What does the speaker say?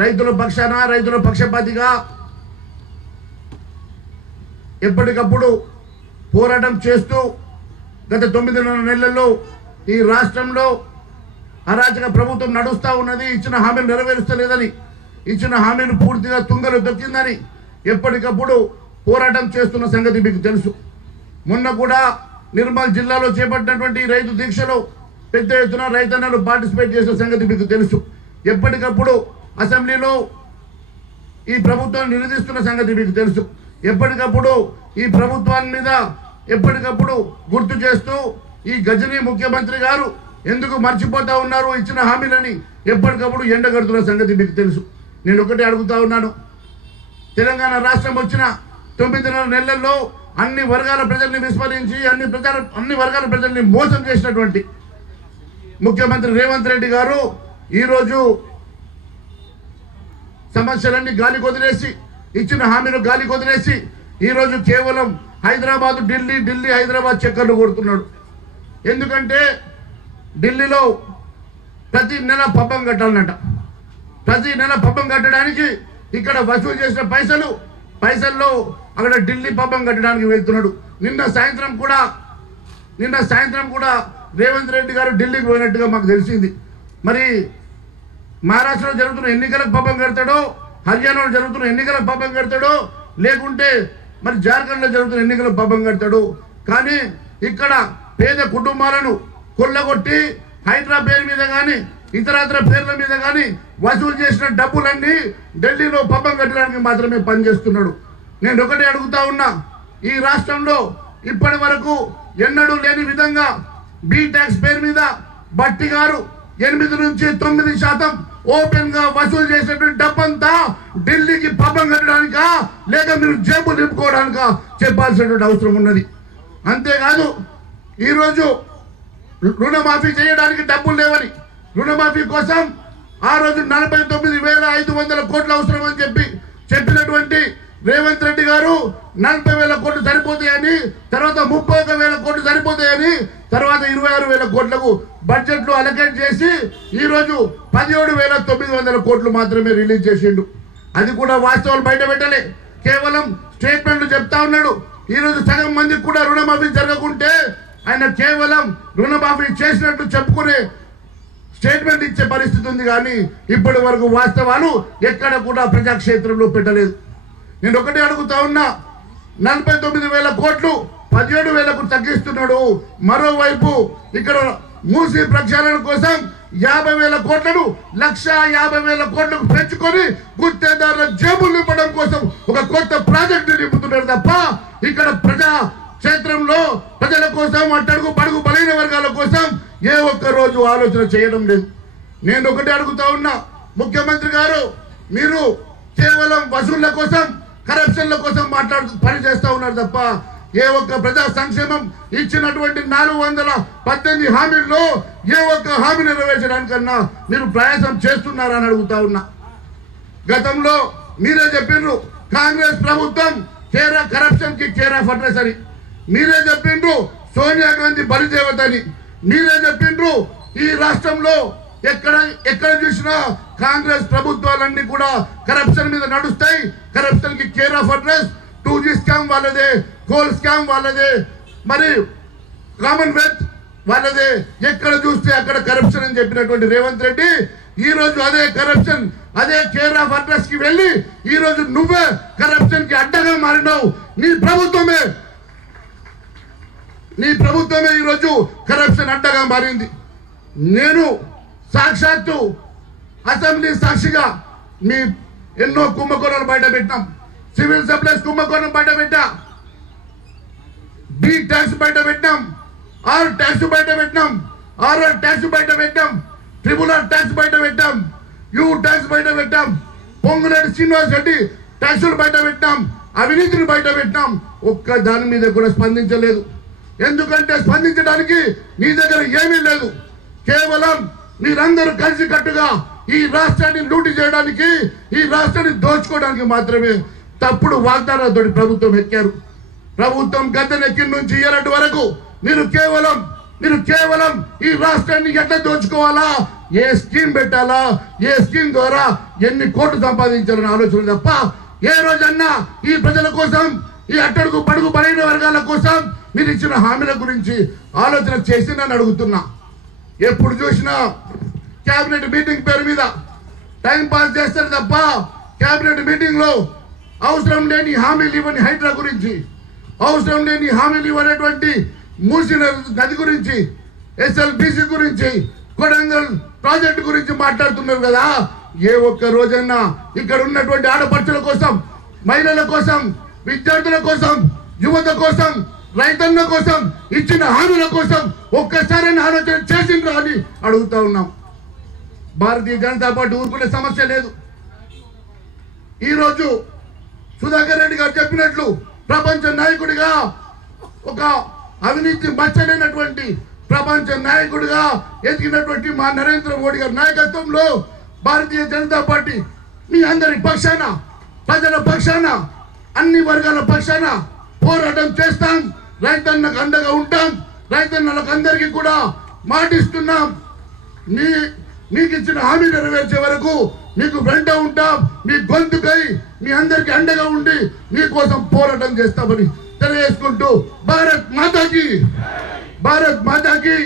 రైతుల పక్షాన రైతుల పక్షపాతిగా ఎప్పటికప్పుడు పోరాటం చేస్తూ గత 9 నెలల్లో ఈ రాష్ట్రంలో అరాచక ప్రభుత్వం నడుస్తూ ఉన్నది. ఇచ్చిన హామీలు నెరవేరుస్తలేదని, ఇచ్చిన హామీలు పూర్తిగా తుంగలు దొక్కిందని ఎప్పటికప్పుడు పోరాటం చేస్తున్న సంగతి మీకు తెలుసు. మొన్న కూడా నిర్మల్ జిల్లాలో చేపట్టినటువంటి రైతు దీక్షలో పెద్ద ఎత్తున రైతన్నలు పార్టిసిపేట్ చేసిన సంగతి మీకు తెలుసు. ఎప్పటికప్పుడు అసెంబ్లీలో ఈ ప్రభుత్వాన్ని నిలదీస్తున్న సంగతి మీకు తెలుసు. ఎప్పటికప్పుడు ఈ ప్రభుత్వాన్ని మీద ఎప్పటికప్పుడు గుర్తు చేస్తూ ఈ గజనీ ముఖ్యమంత్రి గారు ఎందుకు మర్చిపోతా ఉన్నారు ఇచ్చిన హామీలని ఎప్పటికప్పుడు ఎండగడుతున్న సంగతి మీకు తెలుసు. నేను ఒకటే అడుగుతా ఉన్నాను, తెలంగాణ రాష్ట్రం వచ్చిన 9 నెలల్లో అన్ని వర్గాల ప్రజల్ని విస్మరించి అన్ని వర్గాల ప్రజల్ని మోసం చేసినటువంటి ముఖ్యమంత్రి రేవంత్ రెడ్డి గారు ఈరోజు సమస్యలన్నీ గాలి కొదిలేసి, ఇచ్చిన హామీలు గాలి కొదిలేసి ఈరోజు కేవలం హైదరాబాద్ ఢిల్లీ హైదరాబాద్ చక్కర్లు కొడుతున్నాడు. ఎందుకంటే ఢిల్లీలో ప్రతి నెల పబ్బం కట్టాలన్నట. ప్రతి నెల పబ్బం కట్టడానికి ఇక్కడ వసూలు చేసిన పైసల్లో అక్కడ ఢిల్లీ పబ్బం కట్టడానికి వెళ్తున్నాడు. నిన్న సాయంత్రం కూడా రేవంత్ రెడ్డి గారు ఢిల్లీకి పోయినట్టుగా మాకు తెలిసింది. మరి మహారాష్ట్రలో జరుగుతున్న ఎన్నికలకు పబ్బం కడతాడో, హర్యానాలో జరుగుతున్న ఎన్నికలకు పబ్బం కడతాడో, లేకుంటే మరి జార్ఖండ్లో జరుగుతున్న ఎన్నికలకు పబ్బం కడతాడు. కానీ ఇక్కడ పేద కుటుంబాలను కొల్లగొట్టి హైడ్రా పేరు మీద కానీ ఇతరత్ర పేర్ల మీద కానీ వసూలు చేసిన డబ్బులన్నీ ఢిల్లీలో పబ్బం కట్టడానికి మాత్రమే పనిచేస్తున్నాడు. నేను ఒకటే అడుగుతా ఉన్నా, ఈ రాష్ట్రంలో ఇప్పటి వరకు ఎన్నడూ లేని విధంగా బీ ట్యాక్స్ పేరు మీద బట్టి గారు 8 నుంచి 9% ఓపెన్ గా వసూలు చేసినటువంటి డబ్బంతా ఢిల్లీకి పబ్బం కట్టడానికా లేక మీరు జేబు నింపుకోవడానికా చెప్పాల్సినటువంటి అవసరం ఉన్నది. అంతేకాదు ఈరోజు రుణమాఫీ చేయడానికి డబ్బులు లేవని, రుణమాఫీ కోసం ఆ రోజు 49,500 కోట్లు అవసరం అని చెప్పినటువంటి రేవంత్ రెడ్డి గారు 40,000 కోట్లు సరిపోతాయని, తర్వాత 31,000 కోట్లు సరిపోతాయని, తర్వాత 26,000 కోట్లకు బడ్జెట్ లో అలకేట్ చేసి ఈరోజు 17,900 కోట్లు మాత్రమే రిలీజ్ చేసిండు. అది కూడా వాస్తవాలు బయట పెట్టలే, కేవలం స్టేట్మెంట్లు చెప్తా ఉన్నాడు. ఈరోజు సగం మందికి కూడా రుణమాఫీ జరగకుంటే ఆయన కేవలం రుణమాఫీ చేసినట్టు చెప్పుకునే స్టేట్మెంట్ ఇచ్చే పరిస్థితి ఉంది. కానీ ఇప్పటి వరకు వాస్తవాలు ఎక్కడ కూడా ప్రజాక్షేత్రంలో పెట్టలేదు. నేను ఒకటే అడుగుతా ఉన్నా, 49,000 కోట్లు 17,000కు తగ్గిస్తున్నాడు. మరోవైపు ఇక్కడ మూసీ ప్రక్షాళన కోసం 50,000 కోట్లను 1,50,000 కోట్లకు పెంచుకొని గుత్తేదారుల జేబులు నింపడం కోసం ఒక కొత్త ప్రాజెక్టు నింపుతున్నాడు తప్ప ఇక్కడ ప్రజా క్షేత్రంలో ప్రజల కోసం, అట్టడుగు బడుగు బలైన వర్గాల కోసం ఏ ఒక్క రోజు ఆలోచన చేయడం లేదు. నేను ఒకటే అడుగుతా ఉన్నా, ముఖ్యమంత్రి గారు మీరు కేవలం వసూళ్ల కోసం, కరప్షన్ల కోసం పని చేస్తా ఉన్నారు తప్ప ఏ ఒక్క ప్రజా సంక్షేమం ఇచ్చినటువంటి 418 హామీల్లో ఏ ఒక్క హామీ నెరవేర్చడానికన్నా మీరు ప్రయాసం చేస్తున్నారని అడుగుతా ఉన్నా. గతంలో మీరే చెప్పిండ్రు కాంగ్రెస్ ప్రభుత్వం కరప్షన్ కి కేర్ ఆఫ్ అడ్రస్ అని, మీరే చెప్పిండ్రు సోనియా గాంధీ బలిదేవతని, మీరే చెప్పిండ్రు ఈ రాష్ట్రంలో ఎక్కడ చూసినా కాంగ్రెస్ ప్రభుత్వాలన్నీ కూడా కరప్షన్ మీద నడుస్తాయి, కరప్షన్ కి care of address, 2G scam వాళ్ళదే, కోల్ స్కామ్ వాళ్ళదే, మరి కామన్వెల్త్ వాళ్ళదే, ఎక్కడ చూస్తే అక్కడ కరప్షన్ అని చెప్పినటువంటి రేవంత్ రెడ్డి ఈ రోజు అదే కరప్షన్, అదే కేర్ ఆఫ్ అడ్రస్ కి వెళ్ళి ఈ రోజు నువ్వే కరప్షన్ కి అడ్డగా మారినావు. నీ ప్రభుత్వమే ఈరోజు కరప్షన్ అడ్డగా మారింది. నేను సాక్షాత్తు అసెంబ్లీ సాక్షిగా మీ ఎన్నో కుంభకోణాలు బయట పెట్టాం. సివిల్ సప్లైస్ కుంభకోణం బయట పెట్టా, బీ ట్యాక్స్ బయట పెట్టాం, ఆర్ ట్యాక్స్ బయట పెట్టాం, ఆర్ఆర్ ట్యాక్స్ బయట పెట్టాం, ట్రిబ్యునల్ ట్యాక్స్ బయట పెట్టాం, యూ ట్యాక్స్ బయట పెట్టాం, పొంగులేటి శ్రీనివాస్ రెడ్డి ట్యాక్సులు బయట పెట్టాం, అవినీతిని బయట పెట్టాం. ఒక్క దాని మీద కూడా స్పందించలేదు. ఎందుకంటే స్పందించడానికి నీ దగ్గర ఏమీ లేదు. కేవలం మీరందరూ కలిసి కట్టుగా ఈ రాష్ట్రాన్ని లూటి చేయడానికి, ఈ రాష్ట్రాన్ని దోచుకోవడానికి మాత్రమే తప్పుడు వాగ్దానాలతో ప్రభుత్వం ఎక్కారు. ప్రభుత్వం గద్దెనెక్కిన నుంచి ఇయరటి వరకు మీరు కేవలం మీరు కేవలం ఈ రాష్ట్రాన్ని ఎట్లా దోచుకోవాలా, ఏ స్కీమ్ పెట్టాలా, ఏ స్కీమ్ ద్వారా ఎన్ని కోట్లు సంపాదించాలనే ఆలోచన తప్ప ఏ రోజన్నా ఈ ప్రజల కోసం, ఈ అట్టడుగు పడుగు బలైన వర్గాల కోసం మీరు ఇచ్చిన హామీల గురించి ఆలోచన చేసి నన్ను అడుగుతున్నా. ఎప్పుడు చూసినా క్యాబినెట్ మీటింగ్ పేరు మీద టైం పాస్ చేస్తారు తప్ప క్యాబినెట్ మీటింగ్ లో అవసరం లేని హామీలు ఇవ్వని హైడ్రా గురించి, అవసరం లేని హామీలు ఇవ్వనటువంటి మూసిన నది గురించి, SLBC గురించి, కొడంగల్ ప్రాజెక్టు గురించి మాట్లాడుతున్నారు కదా. ఏ ఒక్క రోజన్నా ఇక్కడ ఉన్నటువంటి ఆడపడుచుల కోసం, మహిళల కోసం, విద్యార్థుల కోసం, యువత కోసం, రైతన్న కోసం ఇచ్చిన హామీల కోసం ఒక్కసారైనా ఆలోచన చేసిండ్రా అని అడుగుతా ఉన్నాం. భారతీయ జనతా పార్టీ ఊరుకునే సమస్య లేదు. ఈరోజు సుధాకర్ రెడ్డి గారు చెప్పినట్లు ప్రపంచ నాయకుడిగా, ఒక అవినీతి మచ్చలేనటువంటి ప్రపంచ నాయకుడిగా ఎదిగినటువంటి మా నరేంద్ర మోడీ గారి నాయకత్వంలో భారతీయ జనతా పార్టీ మీ అందరి పక్షాన, ప్రజల పక్షాన, అన్ని వర్గాల పక్షాన పోరాటం చేస్తాం. రైతన్నకు అండగా ఉంటాం. రైతన్నలకు అందరికీ కూడా మాటిస్తున్నాం. మీకు ఇచ్చిన హామీ నెరవేర్చే వరకు మీకు వెంట ఉంటాం. మీ గొంతుకై మీ అందరికి అండగా ఉండి మీకోసం పోరాటం చేస్తామని తెలియజేసుకుంటూ భారత్ మాతాకి, భారత్ మాతాకి